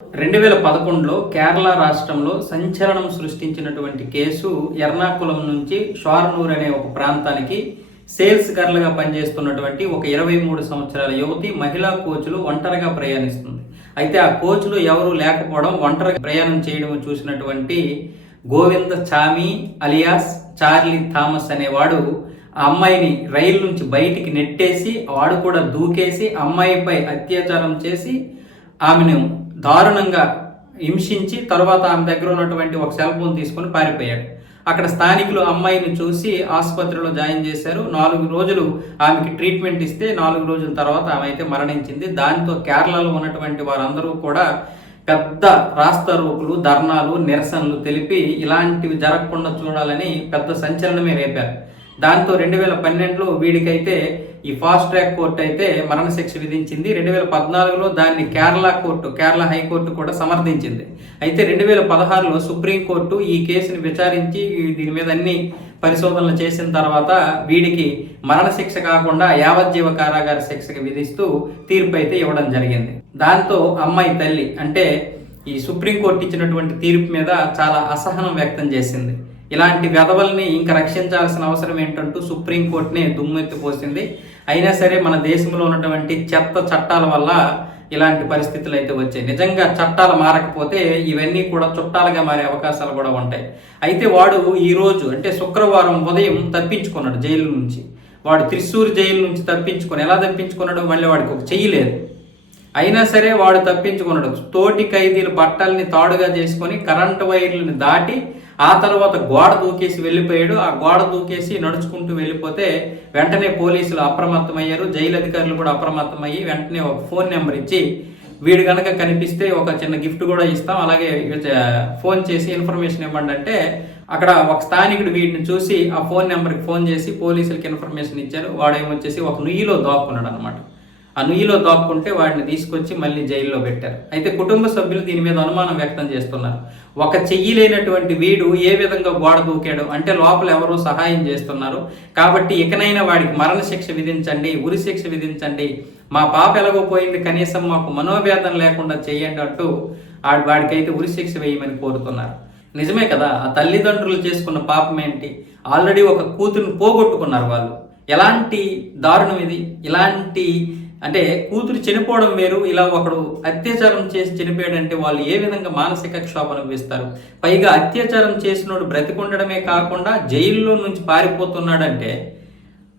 రెండు వేల పదకొండులో కేరళ రాష్ట్రంలో సంచలనం సృష్టించినటువంటి కేసు ఎర్నాకుళం నుంచి షార్నూర్ అనే ఒక ప్రాంతానికి సేల్స్ గర్ల్గా పనిచేస్తున్నటువంటి ఒక ఇరవై మూడు సంవత్సరాల యువతి మహిళా కోచ్లు ఒంటరిగా ప్రయాణిస్తుంది. అయితే ఆ కోచ్లు ఎవరూ లేకపోవడం ఒంటరిగా ప్రయాణం చేయడం చూసినటువంటి Govinda Chami alias Charlie Thomas అనేవాడు ఆ అమ్మాయిని రైలు నుంచి బయటికి నెట్టేసి వాడు కూడా దూకేసి అమ్మాయిపై అత్యాచారం చేసి ఆమెను దారుణంగా హింసించి తర్వాత ఆమె దగ్గర ఉన్నటువంటి ఒక సెల్ ఫోన్ తీసుకొని పారిపోయాడు. అక్కడ స్థానికులు అమ్మాయిని చూసి ఆసుపత్రిలో జాయిన్ చేశారు. నాలుగు రోజులు ఆమెకి ట్రీట్మెంట్ ఇస్తే నాలుగు రోజుల తర్వాత ఆమె అయితే మరణించింది. దాంతో కేరళలో ఉన్నటువంటి వారందరూ కూడా పెద్ద రాస్తారోకులు ధర్నాలు నిరసనలు తెలిపి ఇలాంటివి జరగకుండా చూడాలని పెద్ద సంచలనమే రేపారు. దాంతో రెండు వేల పన్నెండులో వీడికైతే ఈ ఫాస్ట్ ట్రాక్ కోర్టు అయితే మరణశిక్ష విధించింది. రెండు వేల పద్నాలుగులో దాన్ని కేరళ కోర్టు కేరళ హైకోర్టు కూడా సమర్థించింది. అయితే రెండు వేల పదహారులో సుప్రీంకోర్టు ఈ కేసుని విచారించి దీని మీద అన్ని పరిశోధనలు చేసిన తర్వాత వీడికి మరణశిక్ష కాకుండా యావజ్జీవ కారాగార శిక్షకు విధిస్తూ తీర్పు అయితే ఇవ్వడం జరిగింది. దాంతో అమ్మాయి తల్లి అంటే ఈ సుప్రీంకోర్టు ఇచ్చినటువంటి తీర్పు మీద చాలా అసహనం వ్యక్తం చేసింది. ఇలాంటి వెధవల్ని ఇంకా రక్షించాల్సిన అవసరం ఏంటంటూ సుప్రీంకోర్టుని దుమ్మెత్తిపోసింది అయినా సరే మన దేశంలో ఉన్నటువంటి చెత్త చట్టాల వల్ల ఇలాంటి పరిస్థితులు అయితే వచ్చాయి. నిజంగా చట్టాలు మారకపోతే ఇవన్నీ కూడా చుట్టాలుగా మారే అవకాశాలు కూడా ఉంటాయి. అయితే వాడు ఈరోజు అంటే శుక్రవారం ఉదయం తప్పించుకున్నాడు జైలు నుంచి. వాడు త్రిశూర్ జైలు నుంచి తప్పించుకొని ఎలా తప్పించుకున్నాడు? మళ్ళీ వాడికి ఒక చేయలేదు అయినా సరే వాడు తప్పించుకున్నాడు. తోటి ఖైదీలు బట్టల్ని తాడుగా చేసుకొని కరెంటు వైర్లను దాటి ఆ తర్వాత గోడ దూకేసి వెళ్ళిపోయాడు. ఆ గోడ దూకేసి నడుచుకుంటూ వెళ్ళిపోతే వెంటనే పోలీసులు అప్రమత్తమయ్యారు. జైలు అధికారులు కూడా అప్రమత్తమయ్యి వెంటనే ఒక ఫోన్ నెంబర్ ఇచ్చి వీడు కనుక కనిపిస్తే ఒక చిన్న గిఫ్ట్ కూడా ఇస్తాం. అలాగే ఫోన్ చేసి ఇన్ఫర్మేషన్ ఇవ్వండి అంటే అక్కడ ఒక స్థానికుడు వీడిని చూసి ఆ ఫోన్ నెంబర్కి ఫోన్ చేసి పోలీసులకి ఇన్ఫర్మేషన్ ఇచ్చారు. వాడేమొచ్చేసి ఒక నుయ్యిలో దాక్కున్నాడు అనమాట ఆ నుయ్యిలో దాక్కుంటే వాడిని తీసుకొచ్చి మళ్ళీ జైల్లో పెట్టారు. అయితే కుటుంబ సభ్యులు దీని మీద అనుమానం వ్యక్తం చేస్తున్నారు. ఒక చెయ్యి లేనటువంటి వీడు ఏ విధంగా గోడ దూకాడు? అంటే లోపల ఎవరో సహాయం చేస్తున్నారు. కాబట్టి ఇకనైనా వాడికి మరణశిక్ష విధించండి ఉరి శిక్ష విధించండి. మా పాప ఎలాగోపోయింది కనీసం మాకు మనోవేదన లేకుండా చేయండి అంటూ వాడికైతే ఉరి శిక్ష వేయమని కోరుతున్నారు. నిజమే కదా ఆ తల్లిదండ్రులు చేసుకున్న పాపం ఏంటి? ఆల్రెడీ ఒక కూతురుని పోగొట్టుకున్నారు వాళ్ళు. ఎలాంటి దారుణం ఇది? ఇలాంటి అంటే కూతురు చనిపోవడం వేరు ఇలా ఒకడు అత్యాచారం చేసి చనిపోయాడంటే వాళ్ళు ఏ విధంగా మానసిక క్షోభ అనుభవిస్తారు పైగా అత్యాచారం చేసినోడు బ్రతికుండడమే కాకుండా జైల్లో నుంచి పారిపోతున్నాడంటే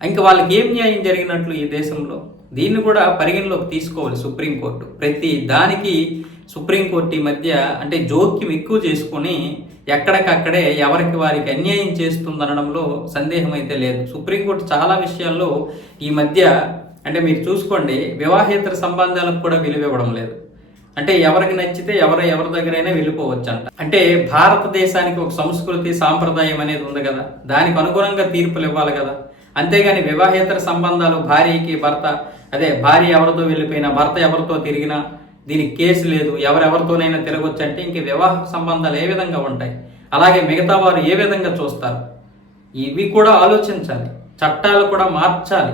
ఇంకా వాళ్ళకి ఏం న్యాయం జరిగినట్లు ఈ దేశంలో? దీన్ని కూడా పరిగణలోకి తీసుకోవాలి సుప్రీంకోర్టు. ప్రతి దానికి సుప్రీంకోర్టు ఈ మధ్య అంటే జోక్యం ఎక్కువ చేసుకొని ఎక్కడికక్కడే ఎవరికి వారికి అన్యాయం చేస్తుందనడంలో సందేహం అయితే లేదు. సుప్రీంకోర్టు చాలా విషయాల్లో ఈ మధ్య అంటే మీరు చూసుకోండి వివాహేతర సంబంధాలకు కూడా విలువ ఇవ్వడం లేదు. అంటే ఎవరికి నచ్చితే ఎవరు ఎవరి దగ్గరైనా వెళ్ళిపోవచ్చు అంట అంటే భారతదేశానికి ఒక సంస్కృతి సాంప్రదాయం అనేది ఉంది కదా దానికి అనుగుణంగా తీర్పులు ఇవ్వాలి కదా. అంతేగాని వివాహేతర సంబంధాలు భార్యకి భర్త అదే భార్య ఎవరితో వెళ్ళిపోయినా భర్త ఎవరితో తిరిగినా దీనికి కేసు లేదు ఎవరెవరితోనైనా తిరగొచ్చు అంటే ఇంక వివాహ సంబంధాలు ఏ విధంగా ఉంటాయి? అలాగే మిగతా వారు ఏ విధంగా చూస్తారు? ఇవి కూడా ఆలోచించాలి చట్టాలు కూడా మార్చాలి.